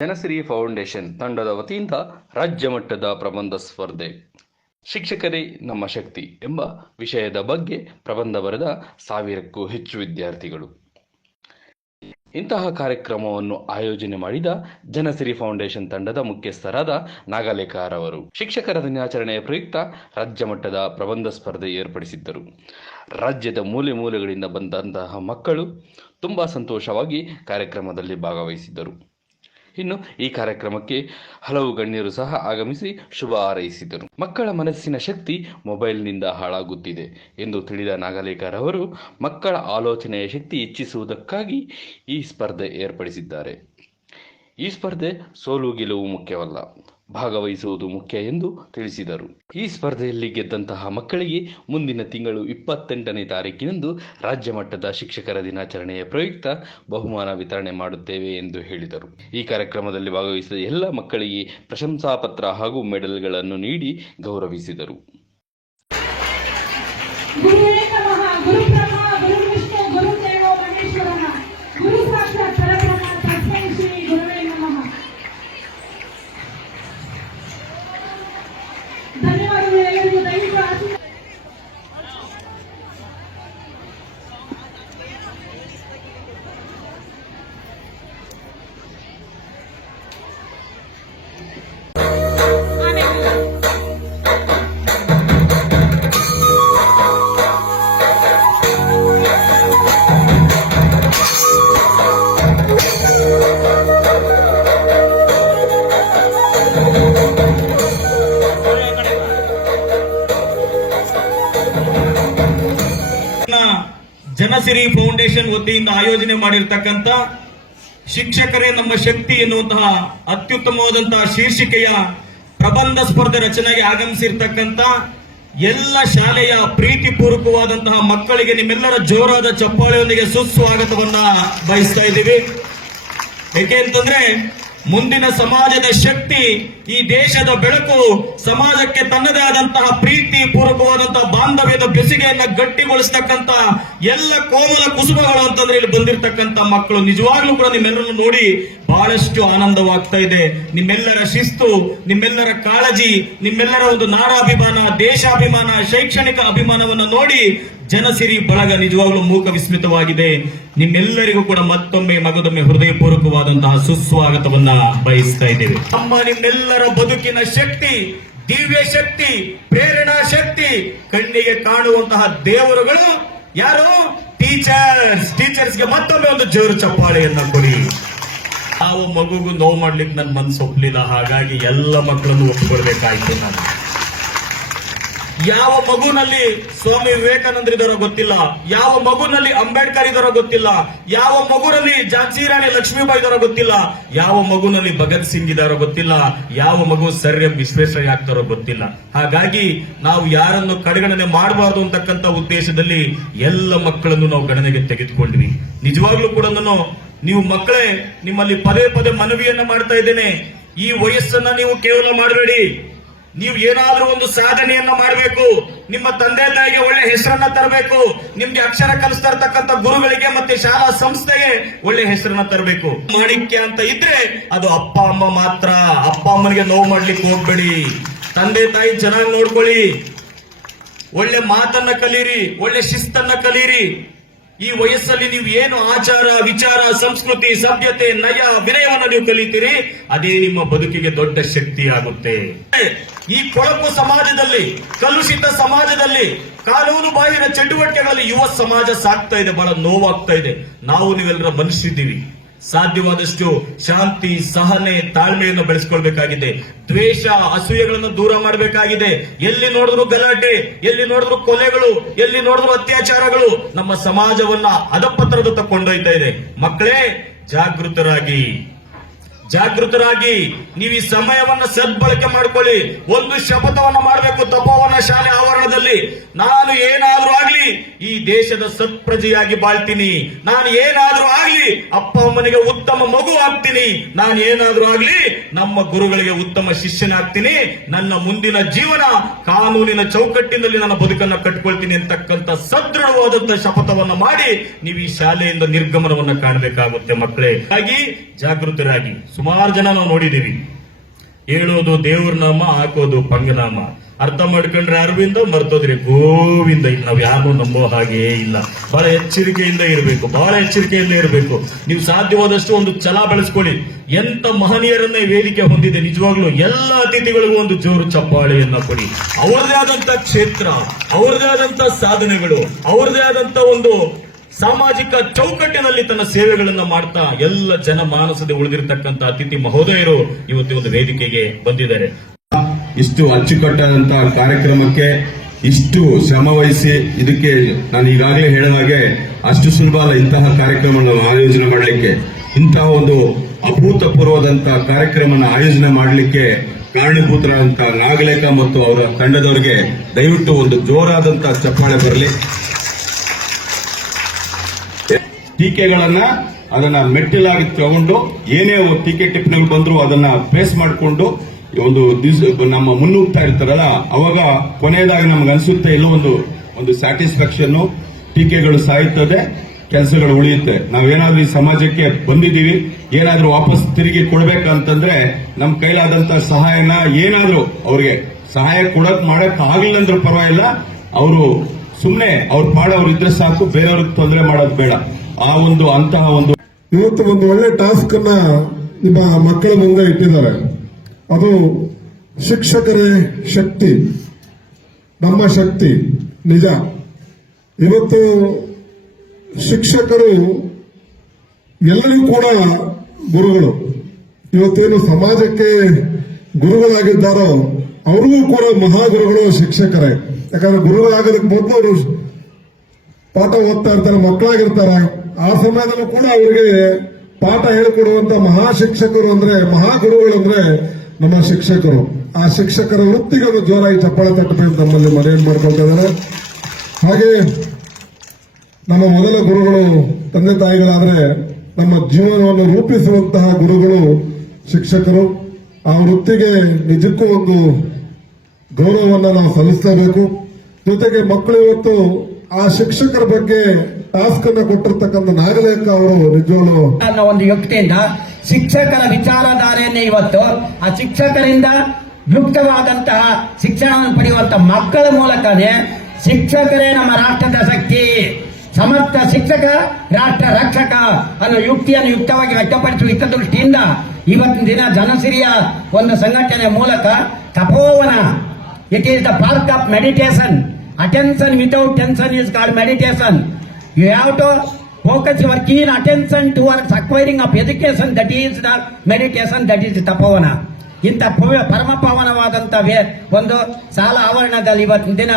ಜನಸಿರಿ foundation ತಂಡದ ವತಿಯಿಂದ ರಾಜ್ಯ ಮಟ್ಟದ ಪ್ರಬಂಧ ಸ್ಪರ್ಧೆ ಶಿಕ್ಷಕರೇ ನಮ್ಮ ಶಕ್ತಿ ಎಂಬ ವಿಷಯದ ಬಗ್ಗೆ ಪ್ರಬಂಧ ಬರೆದ 1000ಕ್ಕೂ ಹೆಚ್ಚು ವಿದ್ಯಾರ್ಥಿಗಳು. ಇಂತಹ ಕಾರ್ಯಕ್ರಮವನ್ನು ಆಯೋಜನೆ ಮಾಡಿದ ಜನಸಿರಿ ಫೌಂಡೇಶನ್ ತಂಡದ ಮುಖ್ಯಸ್ಥರಾದ ನಾಗಲೇಕರ್ ಅವರು ಶಿಕ್ಷಕರ ದಿನಾಚರಣೆಯ ಪ್ರಯುಕ್ತ ರಾಜ್ಯ ಮಟ್ಟದ ಪ್ರಬಂಧ ಸ್ಪರ್ಧೆ ಏರ್ಪಡಿಸಿದ್ದರು. ರಾಜ್ಯದ ಮೂಲೆ ಮೂಲೆಗಳಿಂದ ಬಂದಂತಹ ಮಕ್ಕಳು ತುಂಬ ಸಂತೋಷವಾಗಿ ಕಾರ್ಯಕ್ರಮದಲ್ಲಿ ಭಾಗವಹಿಸಿದ್ದರು. ಇನ್ನು ಈ ಕಾರ್ಯಕ್ರಮಕ್ಕೆ ಹಲವು ಗಣ್ಯರು ಸಹ ಆಗಮಿಸಿ ಶುಭ ಹಾರೈಸಿದರು. ಮಕ್ಕಳ ಮನಸ್ಸಿನ ಶಕ್ತಿ ಮೊಬೈಲ್ನಿಂದ ಹಾಳಾಗುತ್ತಿದೆ ಎಂದು ತಿಳಿದ ನಾಗಲೇಕರ್ ಅವರು ಮಕ್ಕಳ ಆಲೋಚನೆಯ ಶಕ್ತಿ ಹೆಚ್ಚಿಸುವುದಕ್ಕಾಗಿ ಈ ಸ್ಪರ್ಧೆ ಏರ್ಪಡಿಸಿದ್ದಾರೆ. ಈ ಸ್ಪರ್ಧೆ ಸೋಲು ಗೆಲುವು ಮುಖ್ಯವಲ್ಲ, ಭಾಗವಹಿಸುವುದು ಮುಖ್ಯ ಎಂದು ತಿಳಿಸಿದರು. ಈ ಸ್ಪರ್ಧೆಯಲ್ಲಿ ಗೆದ್ದಂತಹ ಮಕ್ಕಳಿಗೆ ಮುಂದಿನ ತಿಂಗಳು 28ನೇ ತಾರೀಕಿನಂದು ರಾಜ್ಯ ಮಟ್ಟದ ಶಿಕ್ಷಕರ ದಿನಾಚರಣೆಯ ಪ್ರಯುಕ್ತ ಬಹುಮಾನ ವಿತರಣೆ ಮಾಡುತ್ತೇವೆ ಎಂದು ಹೇಳಿದರು. ಈ ಕಾರ್ಯಕ್ರಮದಲ್ಲಿ ಭಾಗವಹಿಸಿದ ಎಲ್ಲ ಮಕ್ಕಳಿಗೆ ಪ್ರಶಂಸಾ ಪತ್ರ ಹಾಗೂ ಮೆಡಲ್ಗಳನ್ನು ನೀಡಿ ಗೌರವಿಸಿದರು. ಜನಸಿರಿ ಫೌಂಡೇಶನ್ ವತಿಯಿಂದ ಆಯೋಜನೆ ಮಾಡಿರ್ತಕ್ಕಂಥ ಶಿಕ್ಷಕರೇ ನಮ್ಮ ಶಕ್ತಿ ಎನ್ನುವಂತಹ ಅತ್ಯುತ್ತಮವಾದಂತಹ ಶೀರ್ಷಿಕೆಯ ಪ್ರಬಂಧ ಸ್ಪರ್ಧೆ ರಚನೆಗೆ ಆಗಮಿಸಿರ್ತಕ್ಕಂಥ ಎಲ್ಲ ಶಾಲೆಯ ಪ್ರೀತಿಪೂರ್ವಕವಾದಂತಹ ಮಕ್ಕಳಿಗೆ ನಿಮ್ಮೆಲ್ಲರ ಜೋರಾದ ಚಪ್ಪಾಳೆಯೊಂದಿಗೆ ಸುಸ್ವಾಗತವನ್ನ ಬಯಸ್ತಾ ಇದ್ದೀವಿ. ಏಕೆ ಅಂತಂದ್ರೆ ಮುಂದಿನ ಸಮಾಜದ ಶಕ್ತಿ, ಈ ದೇಶದ ಬೆಳಕು, ಸಮಾಜಕ್ಕೆ ತನ್ನದೇ ಆದಂತಹ ಪ್ರೀತಿ ಪೂರ್ವಕವಾದಂತಹ ಬಾಂಧವ್ಯದ ಬೆಸುಗೆಯನ್ನ ಗಟ್ಟಿಗೊಳಿಸ್ತಕ್ಕಂತ ಎಲ್ಲ ಕೋಮಲ ಕುಸುಮಗಳು ಅಂತಂದ್ರೆ ಇಲ್ಲಿ ಬಂದಿರತಕ್ಕಂತ ಮಕ್ಕಳು. ನಿಜವಾಗ್ಲೂ ಕೂಡ ನಿಮ್ಮೆಲ್ಲರನ್ನು ನೋಡಿ ಬಹಳಷ್ಟು ಆನಂದವಾಗ್ತಾ ಇದೆ. ನಿಮ್ಮೆಲ್ಲರ ಶಿಸ್ತು, ನಿಮ್ಮೆಲ್ಲರ ಕಾಳಜಿ, ನಿಮ್ಮೆಲ್ಲರ ಒಂದು ನಾಡಾಭಿಮಾನ, ದೇಶಾಭಿಮಾನ, ಶೈಕ್ಷಣಿಕ ಅಭಿಮಾನವನ್ನು ನೋಡಿ ಜನಸಿರಿ ಬಳಗ ನಿಜವಾಗ್ಲೂ ಮೂಕ ವಿಸ್ಮಿತವಾಗಿದೆ. ನಿಮ್ಮೆಲ್ಲರಿಗೂ ಕೂಡ ಮತ್ತೊಮ್ಮೆ ಮಗದೊಮ್ಮೆ ಹೃದಯಪೂರ್ವಕವಾದಂತಹ ಸುಸ್ವಾಗತವನ್ನ ಬಯಸ್ತಾ ಇದ್ದೇವೆ. ನಿಮ್ಮೆಲ್ಲರ ಬದುಕಿನ ಶಕ್ತಿ, ದಿವ್ಯ ಶಕ್ತಿ, ಪ್ರೇರಣಾ ಶಕ್ತಿ, ಕಣ್ಣಿಗೆ ಕಾಣುವಂತಹ ದೇವರುಗಳು ಯಾರು? ಟೀಚರ್ಸ್ಗೆ ಮತ್ತೊಮ್ಮೆ ಒಂದು ಜೋರು ಚಪ್ಪಾಳೆಯನ್ನ ಕೊಡಿ. ನಾವು ಮಗುಗೂ ನೋವು ಮಾಡ್ಲಿಕ್ಕೆ ನನ್ನ ಮನಸ್ಸು ಒಪ್ಪಲಿಲ್ಲ, ಹಾಗಾಗಿ ಎಲ್ಲ ಮಕ್ಕಳನ್ನು ಒಪ್ಪಿಕೊಳ್ಬೇಕಾಯ್ತು. ನಾನು ಯಾವ ಮಗುನಲ್ಲಿ ಸ್ವಾಮಿ ವಿವೇಕಾನಂದ ಇದಾರೋ ಗೊತ್ತಿಲ್ಲ, ಯಾವ ಮಗುನಲ್ಲಿ ಅಂಬೇಡ್ಕರ್ ಇದಾರೋ ಗೊತ್ತಿಲ್ಲ, ಯಾವ ಮಗುನಲ್ಲಿ ಝಾನ್ಸಿ ರಾಣಿ ಲಕ್ಷ್ಮೀಬಾಯಿ ಇದಾರೋ ಗೊತ್ತಿಲ್ಲ, ಯಾವ ಮಗುನಲ್ಲಿ ಭಗತ್ ಸಿಂಗ್ ಇದಾರೋ ಗೊತ್ತಿಲ್ಲ, ಯಾವ ಮಗು ಸರ್ ಎಂ ವಿಶ್ವೇಶ್ವರಯ್ಯ ಆಗ್ತಾರೋ ಗೊತ್ತಿಲ್ಲ. ಹಾಗಾಗಿ ನಾವು ಯಾರನ್ನು ಕಡೆಗಣನೆ ಮಾಡಬಾರದು ಅಂತಕ್ಕಂಥ ಉದ್ದೇಶದಲ್ಲಿ ಎಲ್ಲ ಮಕ್ಕಳನ್ನು ನಾವು ಗಣನೆಗೆ ತೆಗೆದುಕೊಂಡ್ವಿ. ನಿಜವಾಗ್ಲೂ ಕೂಡ ನೀವು ಮಕ್ಕಳೇ, ನಿಮ್ಮಲ್ಲಿ ಪದೇ ಪದೇ ಮನವಿಯನ್ನ ಮಾಡ್ತಾ ಇದ್ದೇನೆ. ಈ ವಯಸ್ಸನ್ನ ನೀವು ಕೇವಲ ಮಾಡಬೇಡಿ. ನೀವು ಏನಾದ್ರೂ ಒಂದು ಸಾಧನೆಯನ್ನ ಮಾಡಬೇಕು. ನಿಮ್ಮ ತಂದೆ ತಾಯಿಗೆ ಒಳ್ಳೆ ಹೆಸರನ್ನ ತರಬೇಕು. ನಿಮ್ಗೆ ಅಕ್ಷರ ಕಲಿಸ್ತಾ ಇರ್ತಕ್ಕಂಥ ಗುರುಗಳಿಗೆ ಮತ್ತೆ ಶಾಲಾ ಸಂಸ್ಥೆಗೆ ಒಳ್ಳೆ ಹೆಸರನ್ನ ತರಬೇಕು. ಮಾಣಿಕ್ಯ ಅಂತ ಇದ್ರೆ ಅದು ಅಪ್ಪ ಅಮ್ಮ ಮಾತ್ರ. ಅಪ್ಪ ಅಮ್ಮನಿಗೆ ನೋವು ಮಾಡ್ಲಿಕ್ಕೆ ಹೋಗ್ಬೇಡಿ. ತಂದೆ ತಾಯಿ ಚೆನ್ನಾಗಿ ನೋಡ್ಕೊಳ್ಳಿ. ಒಳ್ಳೆ ಮಾತನ್ನ ಕಲೀರಿ, ಒಳ್ಳೆ ಶಿಸ್ತನ್ನ ಕಲೀರಿ. ಈ ವಯಸ್ಸಲ್ಲಿ ನೀವು ಏನು ಆಚಾರ, ವಿಚಾರ, ಸಂಸ್ಕೃತಿ, ಸಭ್ಯತೆ, ನಯ, ವಿನಯವನ್ನು ನೀವು ಕಲಿತೀರಿ, ಅದೇ ನಿಮ್ಮ ಬದುಕಿಗೆ ದೊಡ್ಡ ಶಕ್ತಿ ಆಗುತ್ತೆ. ಈ ಕೊಳಕು ಸಮಾಜದಲ್ಲಿ, ಕಲುಷಿತ ಸಮಾಜದಲ್ಲಿ, ಕಾನೂನು ಬಾಹಿರ ಚಟುವಟಿಕೆಗಳಲ್ಲಿ ಯುವ ಸಮಾಜ ಸಾಕ್ತಾ ಇದೆ. ಬಹಳ ನೋವಾಗ್ತಾ ಇದೆ. ನಾವು ನೀವೆಲ್ಲರ ಮನುಷ್ಯರಿದ್ದೀವಿ. ಸಾಧ್ಯವಾದಷ್ಟು ಶಾಂತಿ, ಸಹನೆ, ತಾಳ್ಮೆಯನ್ನು ಬೆಳೆಸ್ಕೊಳ್ಬೇಕಾಗಿದೆ. ದ್ವೇಷ, ಅಸೂಯೆಗಳನ್ನು ದೂರ ಮಾಡಬೇಕಾಗಿದೆ. ಎಲ್ಲಿ ನೋಡಿದ್ರು ಗಲಾಟೆ, ಎಲ್ಲಿ ನೋಡಿದ್ರು ಕೊಲೆಗಳು, ಎಲ್ಲಿ ನೋಡಿದ್ರು ಅತ್ಯಾಚಾರಗಳು ನಮ್ಮ ಸಮಾಜವನ್ನ ಅಧಪತ್ರದ ಕೊಂಡೊಯ್ತಾ ಇದೆ. ಮಕ್ಕಳೇ, ಜಾಗೃತರಾಗಿ ನೀವು ಈ ಸಮಯವನ್ನ ಸದ್ಬಳಕೆ ಮಾಡ್ಕೊಳ್ಳಿ. ಒಂದು ಶಪಥವನ್ನ ಮಾಡಬೇಕು ತಪೋವನ ಶಾಲೆ ಆವರಣದಲ್ಲಿ. ನಾನು ಏನಾದ್ರೂ ಆಗ್ಲಿ ಈ ದೇಶದ ಸತ್ಪ್ರಜೆಯಾಗಿ ಬಾಳ್ತೀನಿ. ನಾನು ಏನಾದ್ರೂ ಆಗ್ಲಿ ಅಪ್ಪ ಅಮ್ಮನಿಗೆ ಉತ್ತಮ ಮಗು ಆಗ್ತೀನಿ. ನಾನು ಏನಾದ್ರೂ ಆಗ್ಲಿ ನಮ್ಮ ಗುರುಗಳಿಗೆ ಉತ್ತಮ ಶಿಷ್ಯನಾಗ್ತೀನಿ. ನನ್ನ ಮುಂದಿನ ಜೀವನ ಕಾನೂನಿನ ಚೌಕಟ್ಟಿನಲ್ಲಿ ನನ್ನ ಬದುಕನ್ನ ಕಟ್ಕೊಳ್ತೀನಿ ಅಂತಕ್ಕಂಥ ಸದೃಢವಾದಂತಹ ಶಪಥವನ್ನ ಮಾಡಿ ನೀವು ಈ ಶಾಲೆಯಿಂದ ನಿರ್ಗಮನವನ್ನ ಕಾಣಬೇಕಾಗುತ್ತೆ. ಮಕ್ಕಳೇ, ಹಾಗಾಗಿ ಜಾಗೃತರಾಗಿ ಸುಮಾರು ಜನ ನಾವು ನೋಡಿದೀವಿ. ಹೇಳೋದು ದೇವ್ರ ನಾಮ, ಹಾಕೋದು ಪಂಗನಾಮ. ಅರ್ಥ ಮಾಡ್ಕೊಂಡ್ರೆ ಅರವಿಂದ, ಮರ್ತೋದ್ರಿ ಗೋವಿಂದ. ನಾವು ಯಾರು ನಂಬೋ ಹಾಗೆ ಇಲ್ಲ. ಬಹಳ ಎಚ್ಚರಿಕೆಯಿಂದ ಇರಬೇಕು. ನೀವು ಸಾಧ್ಯವಾದಷ್ಟು ಒಂದು ಛಲ ಬೆಳೆಸ್ಕೊಳ್ಳಿ. ಎಂತ ಮಹನೀಯರನ್ನ ಈ ವೇದಿಕೆ ಹೊಂದಿದೆ. ನಿಜವಾಗ್ಲೂ ಎಲ್ಲ ಅತಿಥಿಗಳಿಗೂ ಒಂದು ಜೋರು ಚಪ್ಪಾಳೆಯನ್ನ ಕೊಡಿ. ಅವರದೇ ಆದಂತ ಕ್ಷೇತ್ರ, ಅವರದೇ ಆದಂತ ಸಾಧನೆಗಳು, ಅವರದೇ ಆದಂತ ಒಂದು ಸಾಮಾಜಿಕ ಚೌಕಟ್ಟಿನಲ್ಲಿ ತನ್ನ ಸೇವೆಗಳನ್ನ ಮಾಡ್ತಾ ಎಲ್ಲ ಜನಮಾನಸದ ಉಳಿದಿರ್ತಕ್ಕಂಥ ಅತಿಥಿ ಮಹೋದಯರು ಇವತ್ತು ಒಂದು ವೇದಿಕೆಗೆ ಬಂದಿದ್ದಾರೆ. ಇಷ್ಟು ಅಚ್ಚುಕಟ್ಟಾದಂತಹ ಕಾರ್ಯಕ್ರಮಕ್ಕೆ ಇಷ್ಟು ಶ್ರಮ ವಹಿಸಿ, ಇದಕ್ಕೆ ನಾನು ಈಗಾಗಲೇ ಹೇಳಿದ ಹಾಗೆ ಅಷ್ಟು ಸುಲಭ ಅಲ್ಲ ಇಂತಹ ಕಾರ್ಯಕ್ರಮವನ್ನು ಆಯೋಜನೆ ಮಾಡಲಿಕ್ಕೆ. ಇಂತಹ ಒಂದು ಅಭೂತಪೂರ್ವದಂತಹ ಕಾರ್ಯಕ್ರಮವನ್ನು ಆಯೋಜನೆ ಮಾಡಲಿಕ್ಕೆ ಕಾರಣೀಭೂತರಾದಂತಹ ನಾಗಲೇಖ ಮತ್ತು ಅವರ ತಂಡದವರಿಗೆ ದಯವಿಟ್ಟು ಒಂದು ಜೋರಾದಂತಹ ಚಪ್ಪಾಳೆ ಬರಲಿ. ಟೀಕೆಗಳನ್ನ ಅದನ್ನ ಮೆಟ್ಟಿಲಾಗಿ ತಗೊಂಡು ಏನೇ ಟೀಕೆ ಟಿಪ್ಪಣಿಗಳು ಬಂದ್ರು ಅದನ್ನ ಫೇಸ್ ಮಾಡಿಕೊಂಡು ಒಂದು ನಮ್ಮ ಮುನ್ನುಗ್ತಾ ಇರ್ತಾರಲ್ಲ, ಅವಾಗ ಕೊನೆಯದಾಗಿ ನಮ್ಗೆ ಅನ್ಸುತ್ತೆ ಇಲ್ಲೋ ಒಂದು ಸ್ಯಾಟಿಸ್ಫ್ಯಾಕ್ಷನ್. ಟೀಕೆಗಳು ಸಾಯುತ್ತದೆ, ಕೆಲಸಗಳು ಉಳಿಯುತ್ತೆ. ನಾವೇನಾದ್ರೂ ಈ ಸಮಾಜಕ್ಕೆ ಬಂದಿದ್ದೀವಿ, ಏನಾದ್ರೂ ವಾಪಸ್ ತಿರುಗಿ ಕೊಡ್ಬೇಕಂತಂದ್ರೆ ನಮ್ಮ ಕೈಲಾದಂತ ಸಹಾಯನ ಏನಾದ್ರೂ ಅವ್ರಿಗೆ ಸಹಾಯ ಮಾಡಕ್ ಆಗ್ಲಿಲ್ಲ ಅಂದ್ರೂ ಪರವಾಗಿಲ್ಲ. ಅವರು ಸುಮ್ನೆ ಅವ್ರ ಪಾಡ ಅವ್ರು ಇದ್ರೆ ಸಾಕು, ಬೇರೆಯವ್ರಿಗೆ ತೊಂದರೆ ಮಾಡೋದು ಬೇಡ. ಆ ಒಂದು ಅಂತಹ ಒಂದು ಇವತ್ತು ಒಂದು ಒಳ್ಳೆ ಟಾಸ್ಕ್ ಅನ್ನ ನಿಮ್ಮ ಮಕ್ಕಳ ಮುಂದೆ ಇಟ್ಟಿದ್ದಾರೆ. ಅದು ಶಿಕ್ಷಕರೇ ಶಕ್ತಿ, ನಮ್ಮ ಶಕ್ತಿ. ನಿಜ, ಇವತ್ತು ಶಿಕ್ಷಕರು ಎಲ್ಲರಿಗೂ ಕೂಡ ಗುರುಗಳು. ಇವತ್ತೇನು ಸಮಾಜಕ್ಕೆ ಗುರುಗಳಾಗಿದ್ದಾರೋ ಅವ್ರಿಗೂ ಕೂಡ ಮಹಾಗುರುಗಳು ಶಿಕ್ಷಕರೇ. ಯಾಕಂದ್ರೆ ಗುರುಗಳಾಗೋದಕ್ಕೆ ಮೊದಲು ಅವರು ಪಾಠ ಓದ್ತಾ ಇರ್ತಾರೆ, ಮಕ್ಕಳಾಗಿರ್ತಾರೆ. ಆ ಸಮಯದಲ್ಲೂ ಕೂಡ ಅವರಿಗೆ ಪಾಠ ಹೇಳಿಕೊಡುವಂತ ಮಹಾಶಿಕ್ಷಕರು ಅಂದ್ರೆ, ಮಹಾಗುರುಗಳು ಅಂದ್ರೆ ನಮ್ಮ ಶಿಕ್ಷಕರು. ಆ ಶಿಕ್ಷಕರ ವೃತ್ತಿಗೆ ಒಂದು ಜೋರಾಗಿ ಚಪ್ಪಾಳೆ ತಟ್ಟಬೇಕು ನಮ್ಮಲ್ಲಿ ಮನವಿ ಮಾಡ್ಕೊಳ್ತಾ ಇದ್ದಾರೆ. ಹಾಗೆ ನಮ್ಮ ಮೊದಲ ಗುರುಗಳು ತಂದೆ ತಾಯಿಗಳಾದ್ರೆ, ನಮ್ಮ ಜೀವನವನ್ನು ರೂಪಿಸುವಂತಹ ಗುರುಗಳು ಶಿಕ್ಷಕರು. ಆ ವೃತ್ತಿಗೆ ನಿಜಕ್ಕೂ ಒಂದು ಗೌರವವನ್ನು ನಾವು ಸಲ್ಲಿಸಲೇಬೇಕು. ಜೊತೆಗೆ ಮಕ್ಕಳು ಇವತ್ತು ಆ ಶಿಕ್ಷಕರ ಬಗ್ಗೆ ಟಾಸ್ಕ್ ಅನ್ನು ಕೊಟ್ಟಿರ್ತಕ್ಕಂಥ ನಾಗಲೇಖ ಅವರು ನಿಜವಾಗ್ಲೂ ಅನ್ನೋ ಒಂದು ಯುಕ್ತಿಯಿಂದ ಶಿಕ್ಷಕರ ವಿಚಾರಧಾರೆಯನ್ನೇ ಇವತ್ತು ಆ ಶಿಕ್ಷಕರಿಂದ ಯುಕ್ತವಾದಂತಹ ಶಿಕ್ಷಣವನ್ನು ಪಡೆಯುವಂತಹ ಮಕ್ಕಳ ಮೂಲಕನೇ ಶಿಕ್ಷಕರೇ ನಮ್ಮ ರಾಷ್ಟ್ರದ ಶಕ್ತಿ, ಸಮರ್ಥ ಶಿಕ್ಷಕ ರಾಷ್ಟ್ರ ರಕ್ಷಕ ಅನ್ನೋ ಯುಕ್ತಿಯನ್ನು ಯುಕ್ತವಾಗಿ ವ್ಯಕ್ತಪಡಿಸುವ ಹಿತದೃಷ್ಟಿಯಿಂದ ಇವತ್ತಿನ ದಿನ ಜನಸಿರಿಯ ಒಂದು ಸಂಘಟನೆ ಮೂಲಕ Tapovana, it is the park of meditation. Attention without tension is called meditation. You have to focus your keen attention towards acquiring of education. That is the meditation. That is tapavana. ಇಂಥ ಪರಮ ಪಾವನವಾದಂಥ ಒಂದು ಶಾಲ ಆವರಣದಲ್ಲಿ ಇವತ್ತಿನ ದಿನ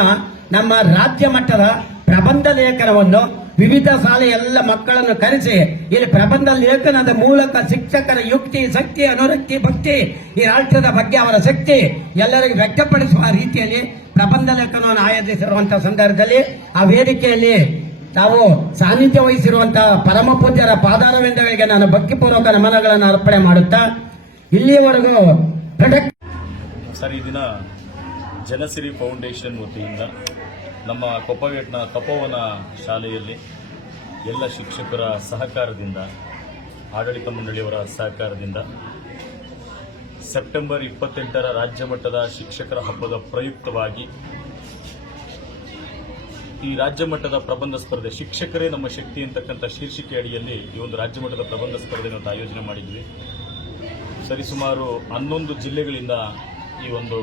ನಮ್ಮ ರಾಜ್ಯ ಮಟ್ಟದ ಪ್ರಬಂಧ ಲೇಖನವನ್ನು ವಿವಿಧ ಶಾಲೆಯ ಎಲ್ಲ ಮಕ್ಕಳನ್ನು ಕರೆಸಿ ಇಲ್ಲಿ ಪ್ರಬಂಧ ಲೇಖನದ ಮೂಲಕ ಶಿಕ್ಷಕರ ಯುಕ್ತಿ, ಶಕ್ತಿ, ಅನುರಕ್ತಿ, ಭಕ್ತಿ, ಈ ರಾಷ್ಟ್ರದ ಬಗ್ಗೆ ಅವರ ಶಕ್ತಿ ಎಲ್ಲರಿಗೂ ವ್ಯಕ್ತಪಡಿಸುವ ರೀತಿಯಲ್ಲಿ ಪ್ರಬಂಧ ಲೇಖನವನ್ನು ಆಯೋಜಿಸಿರುವಂತಹ ಸಂದರ್ಭದಲ್ಲಿ ಆ ವೇದಿಕೆಯಲ್ಲಿ ತಾವು ಸಾನ್ನಿಧ್ಯ ವಹಿಸಿರುವಂತಹ ಪರಮ ಪೂಜ್ಯರ ಪಾದಾರವಿಂದಗಳಿಗೆ ನಾನು ಭಕ್ತಿಪೂರ್ವಕ ನಮನಗಳನ್ನು ಅರ್ಪಣೆ ಮಾಡುತ್ತಾ ಇಲ್ಲಿಯವರೆಗೂ ಸರ್, ಈ ದಿನ ಜನಸಿರಿ ಫೌಂಡೇಶನ್ ವತಿಯಿಂದ ನಮ್ಮ ಕೊಪ್ಪವೇಟ್ನ ತಪೋವನ ಶಾಲೆಯಲ್ಲಿ ಎಲ್ಲ ಶಿಕ್ಷಕರ ಸಹಕಾರದಿಂದ, ಆಡಳಿತ ಮಂಡಳಿಯವರ ಸಹಕಾರದಿಂದ ಸೆಪ್ಟೆಂಬರ್ 28ರ ರಾಜ್ಯ ಮಟ್ಟದ ಶಿಕ್ಷಕರ ಹಬ್ಬದ ಪ್ರಯುಕ್ತವಾಗಿ ಈ ರಾಜ್ಯ ಮಟ್ಟದ ಪ್ರಬಂಧ ಸ್ಪರ್ಧೆ ಶಿಕ್ಷಕರೇ ನಮ್ಮ ಶಕ್ತಿ ಅಂತಕ್ಕಂಥ ಶೀರ್ಷಿಕೆ ಅಡಿಯಲ್ಲಿ ಈ ಒಂದು ರಾಜ್ಯ ಮಟ್ಟದ ಪ್ರಬಂಧ ಸ್ಪರ್ಧೆಯನ್ನು ಆಯೋಜನೆ ಮಾಡಿದ್ವಿ. ಸರಿಸುಮಾರು 11 ಜಿಲ್ಲೆಗಳಿಂದ ಈ ಒಂದು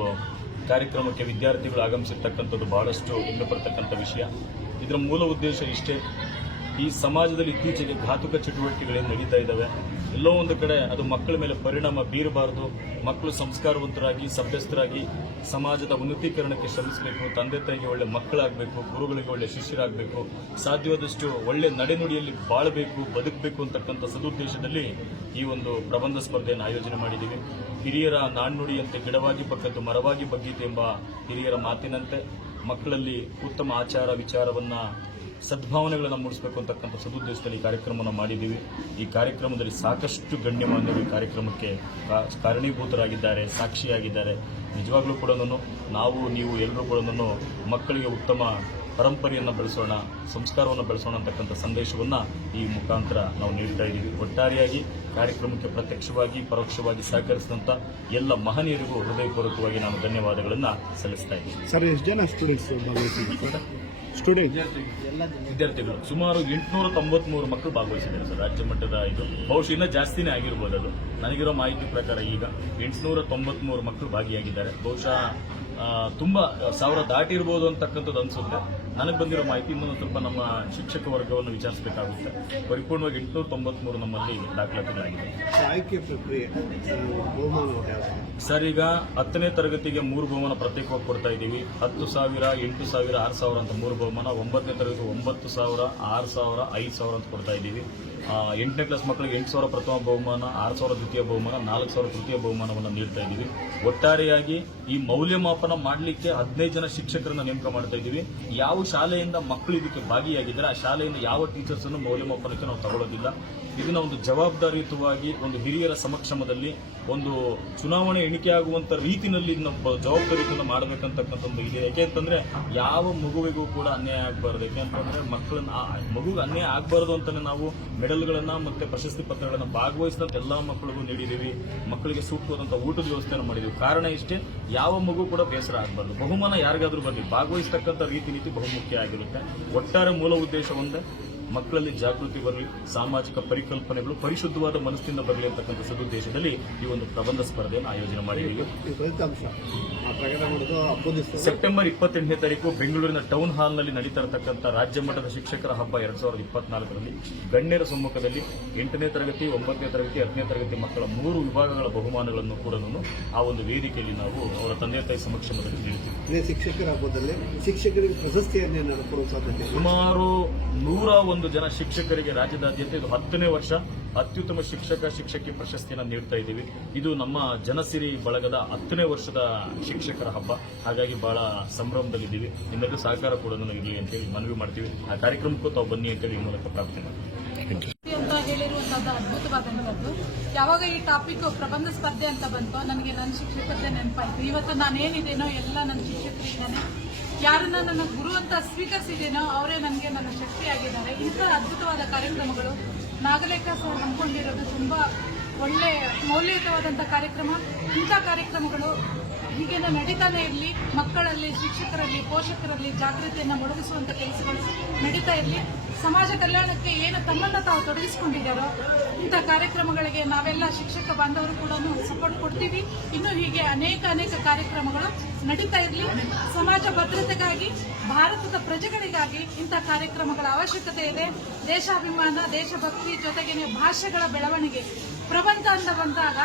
ಕಾರ್ಯಕ್ರಮಕ್ಕೆ ವಿದ್ಯಾರ್ಥಿಗಳು ಆಗಮಿಸಿರ್ತಕ್ಕಂಥದ್ದು ಬಹಳಷ್ಟು ಹೆಮ್ಮೆ ಪಡ್ತಕ್ಕಂಥ ವಿಷಯ. ಇದರ ಮೂಲ ಉದ್ದೇಶ ಇಷ್ಟೇ, ಈ ಸಮಾಜದಲ್ಲಿ ಇತ್ತೀಚೆಗೆ ಘಾತುಕ ಚಟುವಟಿಕೆಗಳೇನು ನಡೀತಾ ಇದ್ದಾವೆ, ಎಲ್ಲೋ ಒಂದು ಕಡೆ ಅದು ಮಕ್ಕಳ ಮೇಲೆ ಪರಿಣಾಮ ಬೀರಬಾರದು. ಮಕ್ಕಳು ಸಂಸ್ಕಾರವಂತರಾಗಿ, ಸಭ್ಯಸ್ಥರಾಗಿ ಸಮಾಜದ ಉನ್ನತೀಕರಣಕ್ಕೆ ಶ್ರಮಿಸಬೇಕು. ತಂದೆ ತಾಯಿಗೆ ಒಳ್ಳೆ ಮಕ್ಕಳಾಗಬೇಕು, ಗುರುಗಳಿಗೆ ಒಳ್ಳೆ ಶಿಷ್ಯರಾಗಬೇಕು, ಸಾಧ್ಯವಾದಷ್ಟು ಒಳ್ಳೆ ನಡೆನುಡಿಯಲ್ಲಿ ಬಾಳಬೇಕು, ಬದುಕಬೇಕು ಅಂತಕ್ಕಂಥ ಸದುದ್ದೇಶದಲ್ಲಿ ಈ ಒಂದು ಪ್ರಬಂಧ ಸ್ಪರ್ಧೆಯನ್ನು ಆಯೋಜನೆ ಮಾಡಿದ್ದೀವಿ. ಹಿರಿಯರ ನಾಣ್ಣುಡಿಯಂತೆ ಗಿಡವಾಗಿ ಬಗ್ಗದ್ದು ಮರವಾಗಿ ಬಗ್ಗೀತೆ ಎಂಬ ಹಿರಿಯರ ಮಾತಿನಂತೆ ಮಕ್ಕಳಲ್ಲಿ ಉತ್ತಮ ಆಚಾರ ವಿಚಾರವನ್ನು, ಸದ್ಭಾವನೆಗಳನ್ನು ಮೂಡಿಸಬೇಕು ಅಂತಕ್ಕಂಥ ಸದುದ್ದೇಶದಲ್ಲಿ ಈ ಕಾರ್ಯಕ್ರಮವನ್ನು ಮಾಡಿದ್ದೀವಿ. ಈ ಕಾರ್ಯಕ್ರಮದಲ್ಲಿ ಸಾಕಷ್ಟು ಗಣ್ಯಮಾನ್ಯರು ಈ ಕಾರ್ಯಕ್ರಮಕ್ಕೆ ಕಾರಣೀಭೂತರಾಗಿದ್ದಾರೆ, ಸಾಕ್ಷಿಯಾಗಿದ್ದಾರೆ. ನಿಜವಾಗ್ಲೂ ಕೂಡ ನಾವು, ನೀವು ಎಲ್ಲರೂ ಕೂಡ ಮಕ್ಕಳಿಗೆ ಉತ್ತಮ ಪರಂಪರೆಯನ್ನು ಬೆಳೆಸೋಣ, ಸಂಸ್ಕಾರವನ್ನು ಬೆಳೆಸೋಣ ಅಂತಕ್ಕಂಥ ಸಂದೇಶವನ್ನು ಈ ಮುಖಾಂತರ ನಾವು ನೀಡ್ತಾ ಇದ್ದೀವಿ. ಒಟ್ಟಾರೆಯಾಗಿ ಕಾರ್ಯಕ್ರಮಕ್ಕೆ ಪ್ರತ್ಯಕ್ಷವಾಗಿ ಪರೋಕ್ಷವಾಗಿ ಸಹಕರಿಸಿದಂಥ ಎಲ್ಲ ಮಹನೀಯರಿಗೂ ಹೃದಯಪೂರ್ವಕವಾಗಿ ನಾನು ಧನ್ಯವಾದಗಳನ್ನು ಸಲ್ಲಿಸ್ತಾ ಇದ್ದೀನಿ. ಸರ್, ಎಷ್ಟು ಜನ ಸ್ಟೂಡೆಂಟ್ ವಿದ್ಯಾರ್ಥಿಗಳು ಸುಮಾರು 893 ಮಕ್ಕಳು ಭಾಗವಹಿಸಿದ್ದಾರೆ ಸರ್. ರಾಜ್ಯ ಮಟ್ಟದ ಇದು ಬಹುಶಃ ಇನ್ನೂ ಜಾಸ್ತಿನೇ ಆಗಿರ್ಬೋದು. ಅದು ನನಗಿರೋ ಮಾಹಿತಿ ಪ್ರಕಾರ ಈಗ 893 ಮಕ್ಕಳು ಭಾಗಿಯಾಗಿದ್ದಾರೆ. ಬಹುಶಃ ತುಂಬಾ 1000 ದಾಟಿರ್ಬೋದು ಅಂತಕ್ಕಂಥದ್ದು ಅನ್ಸುತ್ತೆ. ನನಗೆ ಬಂದಿರೋ ಮಾಹಿತಿ ಇನ್ನೊಂದು ಸ್ವಲ್ಪ ನಮ್ಮ ಶಿಕ್ಷಕ ವರ್ಗವನ್ನು ವಿಚಾರಿಸಬೇಕಾಗುತ್ತೆ. ಪರಿಪೂರ್ಣವಾಗಿ 893 ನಮ್ಮಲ್ಲಿ ದಾಖಲಾತಿಗಳಾಗಿದೆ. ಆಯ್ಕೆ ಪ್ರಕ್ರಿಯೆ ಸರ್, ಈಗ 10ನೇ ತರಗತಿಗೆ 3 ಬಹುಮಾನ ಪ್ರತ್ಯೇಕವಾಗಿ ಕೊಡ್ತಾ ಇದ್ದೀವಿ. 10,000, 8,000, 6,000 ಅಂತ 3 ಬಹುಮಾನ. 9ನೇ ತರಗತಿ 9,000, 6,000, 5,000 ಅಂತ ಕೊಡ್ತಾ ಇದ್ದೀವಿ. 8ನೇ ಕ್ಲಾಸ್ ಮಕ್ಕಳಿಗೆ 8,000 ಪ್ರಥಮ ಬಹುಮಾನ, 6,000 ದ್ವಿತೀಯ ಬಹುಮಾನ, 4,000 ತೃತೀಯ ಬಹುಮಾನವನ್ನು ನೀಡ್ತಾ ಇದ್ದೀವಿ. ಒಟ್ಟಾರೆಯಾಗಿ ಈ ಮೌಲ್ಯಮಾಪನ ಮಾಡಲಿಕ್ಕೆ 15 ಜನ ಶಿಕ್ಷಕರನ್ನ ನೇಮಕ ಮಾಡ್ತಾ ಇದ್ದೀವಿ. ಯಾವ ಶಾಲೆಯಿಂದ ಮಕ್ಕಳು ಇದಕ್ಕೆ ಭಾಗಿಯಾಗಿದ್ದಾರೆ ಆ ಶಾಲೆಯಿಂದ ಯಾವ ಟೀಚರ್ಸ್ ಅನ್ನು ಮೌಲ್ಯಮಾಪನಕ್ಕೆ ನಾವು ತಗೊಳ್ಳೋದಿಲ್ಲ. ಇದನ್ನ ಒಂದು ಜವಾಬ್ದಾರಿಯುತವಾಗಿ ಒಂದು ಹಿರಿಯರ ಸಮಕ್ಷಮದಲ್ಲಿ ಒಂದು ಚುನಾವಣೆ ಎಣಿಕೆ ಆಗುವಂತ ರೀತಿಯಲ್ಲಿ ಜವಾಬ್ದಾರಿಯುತವನ್ನು ಮಾಡಬೇಕಂತಕ್ಕಂಥದ್ದು ಇದೆ. ಯಾಕೆಂತಂದ್ರೆ ಯಾವ ಮಗುವಿಗೂ ಕೂಡ ಅನ್ಯಾಯ ಆಗಬಾರದು. ಯಾಕೆಂತಂದ್ರೆ ಮಗುಗೆ ಅನ್ಯಾಯ ಆಗಬಾರದು ಅಂತಾನೆ ನಾವು ಮೆಡಲ್ಗಳನ್ನ ಮತ್ತೆ ಪ್ರಶಸ್ತಿ ಪತ್ರಗಳನ್ನ ಭಾಗವಹಿಸಿದಂತ ಎಲ್ಲಾ ಮಕ್ಕಳಿಗೂ ನೀಡಿದ್ದೀವಿ. ಮಕ್ಕಳಿಗೆ ಸೂಕ್ತವಾದಂತಹ ಊಟದ ವ್ಯವಸ್ಥೆಯನ್ನು ಮಾಡಿದ್ದೀವಿ. ಕಾರಣ ಇಷ್ಟೇ, ಯಾವ ಮಗು ಕೂಡ ಬೇಸರ ಆಗಬಾರ್ದು. ಬಹುಮಾನ ಯಾರಿಗಾದ್ರೂ ಬರಲಿ, ಭಾಗವಹಿಸತಕ್ಕಂಥ ರೀತಿ ನೀತಿ ಬಹುಮುಖ್ಯ ಆಗಿರುತ್ತೆ. ಒಟ್ಟಾರೆ ಮೂಲ ಉದ್ದೇಶ ಒಂದೇ, ಮಕ್ಕಳಲ್ಲಿ ಜಾಗೃತಿ ಬರಲಿ, ಸಾಮಾಜಿಕ ಪರಿಕಲ್ಪನೆಗಳು ಪರಿಶುದ್ಧವಾದ ಮನಸ್ಸಿನಿಂದ ಬರಲಿ ಅಂತಕ್ಕಂಥ ಸದುದ್ದೇಶದಲ್ಲಿ ಈ ಒಂದು ಪ್ರಬಂಧ ಸ್ಪರ್ಧೆಯನ್ನು ಆಯೋಜನೆ ಮಾಡಿದ್ದೀವಿ. ಸೆಪ್ಟೆಂಬರ್ 28ನೇ ತಾರೀಕು ಬೆಂಗಳೂರಿನ ಟೌನ್ ಹಾಲ್ನಲ್ಲಿ ನಡೀತಾ ಇರತಕ್ಕಂಥ ರಾಜ್ಯ ಮಟ್ಟದ ಶಿಕ್ಷಕರ ಹಬ್ಬ 2024ರಲ್ಲಿ ಗಣ್ಯರ ಸಮ್ಮುಖದಲ್ಲಿ 8ನೇ ತರಗತಿ, 9ನೇ ತರಗತಿ, 10ನೇ ತರಗತಿ ಮಕ್ಕಳ 3 ವಿಭಾಗಗಳ ಬಹುಮಾನಗಳನ್ನು ಕೂಡ ಆ ಒಂದು ವೇದಿಕೆಯಲ್ಲಿ ನಾವು ಅವರ ತಂದೆ ತಾಯಿ ಸಮಕ್ಷಮದಲ್ಲಿ ನೀಡುತ್ತೀವಿ. ಶಿಕ್ಷಕರ ಹಬ್ಬದಲ್ಲಿ ಶಿಕ್ಷಕರಿಗೆ ಪ್ರಶಸ್ತಿಯನ್ನು ಕೊಡುವ ಸಾಧ್ಯತೆ ಸುಮಾರು 101 ಜನ ಶಿಕ್ಷಕರಿಗೆ ರಾಜ್ಯದಾದ್ಯಂತ ಇದು 10ನೇ ವರ್ಷ ಅತ್ಯುತ್ತಮ ಶಿಕ್ಷಕಿ ಪ್ರಶಸ್ತಿಯನ್ನು ನೀಡ್ತಾ ಇದ್ದೀವಿ. ಇದು ನಮ್ಮ ಜನಸಿರಿ ಬಳಗದ 10ನೇ ವರ್ಷದ ಶಿಕ್ಷಕರ ಹಬ್ಬ. ಹಾಗಾಗಿ ಬಹಳ ಸಂಭ್ರಮದಲ್ಲಿದ್ದೀವಿ. ನಿಮ್ಮೆಲ್ಲರೂ ಸಹಕಾರ ಕೂಡ ಇರಲಿ ಅಂತೇಳಿ ಮನವಿ ಮಾಡ್ತೀವಿ. ಆ ಕಾರ್ಯಕ್ರಮಕ್ಕೂ ತಾವು ಬನ್ನಿ ಅಂತೇಳಿ ಈ ಮೂಲಕ ಪ್ರಾರ್ಥನೆ ಮಾಡ್ತೀವಿ. ಅಂತ ಹೇಳಿರುವಂತದ್ದು ಅದ್ಭುತವಾದಂಥದ್ದು. ಯಾವಾಗ ಈ ಟಾಪಿಕ್ ಪ್ರಬಂಧ ಸ್ಪರ್ಧೆ ಅಂತ ಬಂತು, ನನಗೆ ನನ್ನ ಶಿಕ್ಷಕರದೇ ನೆನಪಾಯ್ತು. ಇವತ್ತು ನಾನೇನಿದೇನೋ ಎಲ್ಲ ನನ್ನ ಶಿಕ್ಷಕರಿದ್ದೇನೆ. ಯಾರನ್ನ ನನ್ನ ಗುರು ಅಂತ ಸ್ವೀಕರಿಸಿದೇನೋ ಅವರೇ ನನಗೆ ನನ್ನ ಶಕ್ತಿಯಾಗಿದ್ದಾರೆ. ಇಂಥ ಅದ್ಭುತವಾದ ಕಾರ್ಯಕ್ರಮಗಳು ನಾಗಲೇಖ ಸಹ ಹಮ್ಮಿಕೊಂಡಿರೋದು ತುಂಬಾ ಒಳ್ಳೆ ಮೌಲ್ಯಯುತವಾದಂಥ ಕಾರ್ಯಕ್ರಮ. ಇಂಥ ಕಾರ್ಯಕ್ರಮಗಳು ಹೀಗೇನೆ ನಡೀತಾನೆ ಇರಲಿ. ಮಕ್ಕಳಲ್ಲಿ, ಶಿಕ್ಷಕರಲ್ಲಿ, ಪೋಷಕರಲ್ಲಿ ಜಾಗೃತಿಯನ್ನು ಮೂಡಿಸುವಂತ ಕೆಲಸಗಳು ನಡೀತಾ ಇರಲಿ. ಸಮಾಜ ಕಲ್ಯಾಣಕ್ಕೆ ಏನು ತಮ್ಮನ್ನು ತಾವು ತೊಡಗಿಸಿಕೊಂಡಿದ್ದಾರೋ ಇಂಥ ಕಾರ್ಯಕ್ರಮಗಳಿಗೆ ನಾವೆಲ್ಲ ಶಿಕ್ಷಕ ಬಾಂಧವರು ಕೂಡ ಸಪೋರ್ಟ್ ಕೊಡ್ತೀವಿ. ಇನ್ನು ಹೀಗೆ ಅನೇಕ ಕಾರ್ಯಕ್ರಮಗಳು ನಡೀತಾ ಇರಲಿ. ಸಮಾಜ ಭದ್ರತೆಗಾಗಿ, ಭಾರತದ ಪ್ರಜೆಗಳಿಗಾಗಿ ಇಂಥ ಕಾರ್ಯಕ್ರಮಗಳ ಅವಶ್ಯಕತೆ ಇದೆ. ದೇಶಾಭಿಮಾನ, ದೇಶಭಕ್ತಿ ಜೊತೆಗೇನೆ ಭಾಷೆಗಳ ಬೆಳವಣಿಗೆ, ಪ್ರಬಂಧ ಅಂತ ಬಂದಾಗ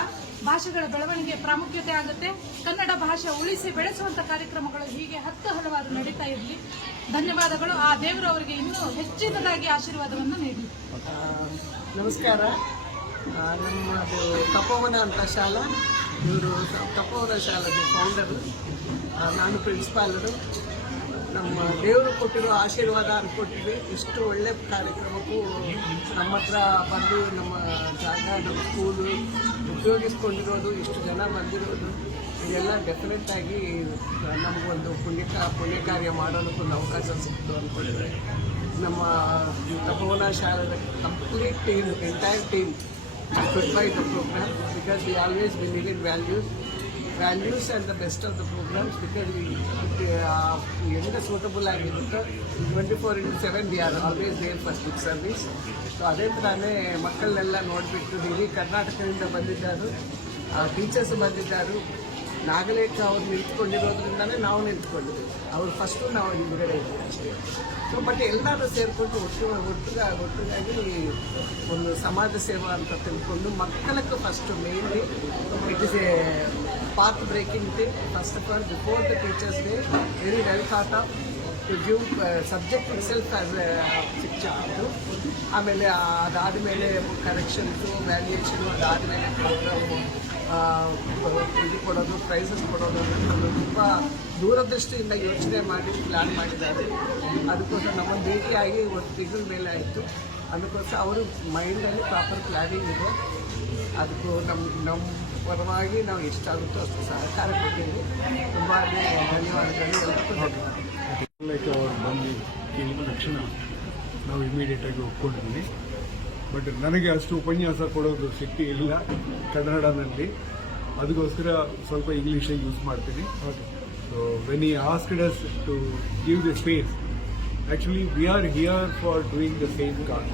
ಭಾಷೆಗಳ ಬೆಳವಣಿಗೆ ಪ್ರಾಮುಖ್ಯತೆ ಆಗುತ್ತೆ. ಕನ್ನಡ ಭಾಷೆ ಉಳಿಸಿ ಬೆಳೆಸುವಂತ ಕಾರ್ಯಕ್ರಮಗಳು ಹೀಗೆ ಹಲವಾರು ನಡೀತಾ ಇರಲಿ. ಧನ್ಯವಾದಗಳು. ಆ ದೇವರು ಅವರಿಗೆ ಇನ್ನೂ ಹೆಚ್ಚಿನದಾಗಿ ಆಶೀರ್ವಾದವನ್ನು ನೀಡಲಿ. ನಮಸ್ಕಾರ. ನಮ್ಮದು ತಪೋವನ ಅಂತ ಶಾಲಾ, ಇವರು ತಪೋವನ ಶಾಲೆಗೆ ಫೌಂಡರು, ನಾನು ಪ್ರಿನ್ಸಿಪಾಲರು. ನಮ್ಮ ದೇವರು ಕೊಟ್ಟಿರೋ ಆಶೀರ್ವಾದ ಅನ್ಕೊಟ್ಟಿದ್ವಿ. ಇಷ್ಟು ಒಳ್ಳೆ ಕಾರ್ಯಕ್ರಮಕ್ಕೂ ನಮ್ಮ ಹತ್ರ ಬಂದು ನಮ್ಮ ಜಾಗ, ನಮ್ಮ ಸ್ಕೂಲು ಉಪಯೋಗಿಸ್ಕೊಂಡಿರೋದು, ಇಷ್ಟು ಜನ ಬಂದಿರೋದು, ಇದೆಲ್ಲ ಡೆಫಿನೆಟ್ ಆಗಿ ನಮಗೊಂದು ಪುಣ್ಯ ಕಾರ್ಯ ಮಾಡೋದಕ್ಕೆ ಒಂದು ಅವಕಾಶ ಸಿಕ್ತು ಅಂದ್ಕೊಂಡಿದ್ದೆ. ನಮ್ಮ ತಪೋವನ ಶಾಲೆದ complete team, entire team prepare the program because we always believe in values and the best of the programs because ಎಂತ ಸೂಟಬಲ್ ಆಗಿರುತ್ತೆ. 24/7 we are always there for good service. So ಅದೇ ಥರನೇ ಮಕ್ಕಳನ್ನೆಲ್ಲ ನೋಡಿಬಿಟ್ಟು ಇಡೀ ಕರ್ನಾಟಕದಿಂದ ಬಂದಿದ್ದಾರೆ, ಟೀಚರ್ಸ್ ಬಂದಿದ್ದಾರೆ. ನಾಗಲೇಖ ಅವ್ರು ನಿಂತ್ಕೊಂಡಿರೋದ್ರಿಂದನೇ ನಾವು ನಿಂತ್ಕೊಂಡಿದ್ದೀವಿ. ಅವ್ರು ಫಸ್ಟು ನಾವು ಹಿಂದುಗಡೆ ಇದ್ದೀವಿ ಅಷ್ಟೇ. ಸೊ ಬಟ್ ಎಲ್ಲರೂ ಸೇರಿಕೊಂಡು ಒಟ್ಟಿಗಾಗಿ ಒಂದು ಸಮಾಜ ಸೇವಾ ಅಂತ ತಿಳ್ಕೊಂಡು ಮಕ್ಕಳಕ್ಕೆ first mainly it is a path breaking thing. First of all, before the Teachers Day, very well thought of to give subject itself as a ಶಿಕ್ಷಕರು. ಆಮೇಲೆ ಅದಾದಮೇಲೆ ಕರೆಕ್ಷನ್ಸು, ವ್ಯಾಲ್ಯೂಯೇಷನು, ಅದಾದಮೇಲೆ ಪ್ರೋಗ್ರಾಮು ಇದು ಕೊಡೋದು, ಪ್ರೈಸಸ್ ಕೊಡೋದು, ತುಂಬ ದೂರದೃಷ್ಟಿಯಿಂದ ಯೋಚನೆ ಮಾಡಿ ಪ್ಲ್ಯಾನ್ ಮಾಡಿದ್ದಾರೆ. ಅದಕ್ಕೋಸ್ಕರ ನಮ್ಮ ಭೇಟಿಯಾಗಿ ಒಂದು ತಿಂಗಳ ಮೇಲೆ ಆಯಿತು. ಅದಕ್ಕೋಸ್ಕರ ಅವರು ಮೈಂಡಲ್ಲಿ ಪ್ರಾಪರ್ ಪ್ಲ್ಯಾನಿಂಗ್ ಇದೆ. ಅದಕ್ಕೂ ನಮ್ಮ ಪರವಾಗಿ ನಾವು ಎಷ್ಟಾಗುತ್ತೋ ಅಷ್ಟು ಸಹಕಾರ ಕೊಟ್ಟಿದ್ದೀವಿ. ತುಂಬ ಧನ್ಯವಾದಗಳು. ಲೈಕ್ ಅವ್ರು ಬಂದು ಕೇಳಿದ ತಕ್ಷಣ ನಾವು ಇಮಿಡಿಯೇಟಾಗಿ ಒಪ್ಕೊಂಡಿದ್ವಿ. ಬಟ್ ನನಗೆ ಅಷ್ಟು ಉಪನ್ಯಾಸ ಕೊಡೋದು ಶಕ್ತಿ ಇಲ್ಲ ಕನ್ನಡನಲ್ಲಿ, ಅದಕ್ಕೋಸ್ಕರ ಸ್ವಲ್ಪ ಇಂಗ್ಲೀಷೇ ಯೂಸ್ ಮಾಡ್ತೀನಿ. So when he asked us to give the space, actually we are here for doing the same cause.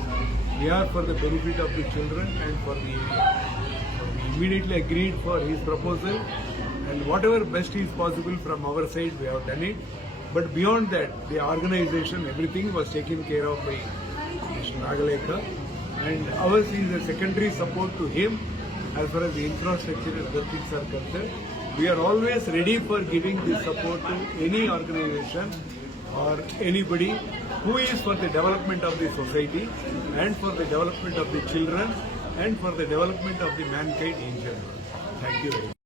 We are for the benefit of the children and for the area. So we immediately agreed for his proposal, and whatever best is possible from our side we have done it. But beyond that, the organization, everything was taken care of by Mr. Nagalekha, and ours is a secondary support to him as far as the infrastructure and other things are concerned. We are always ready for giving this support to any organization or anybody who is for the development of the society and for the development of the children and for the development of the mankind in general. Thank you very much.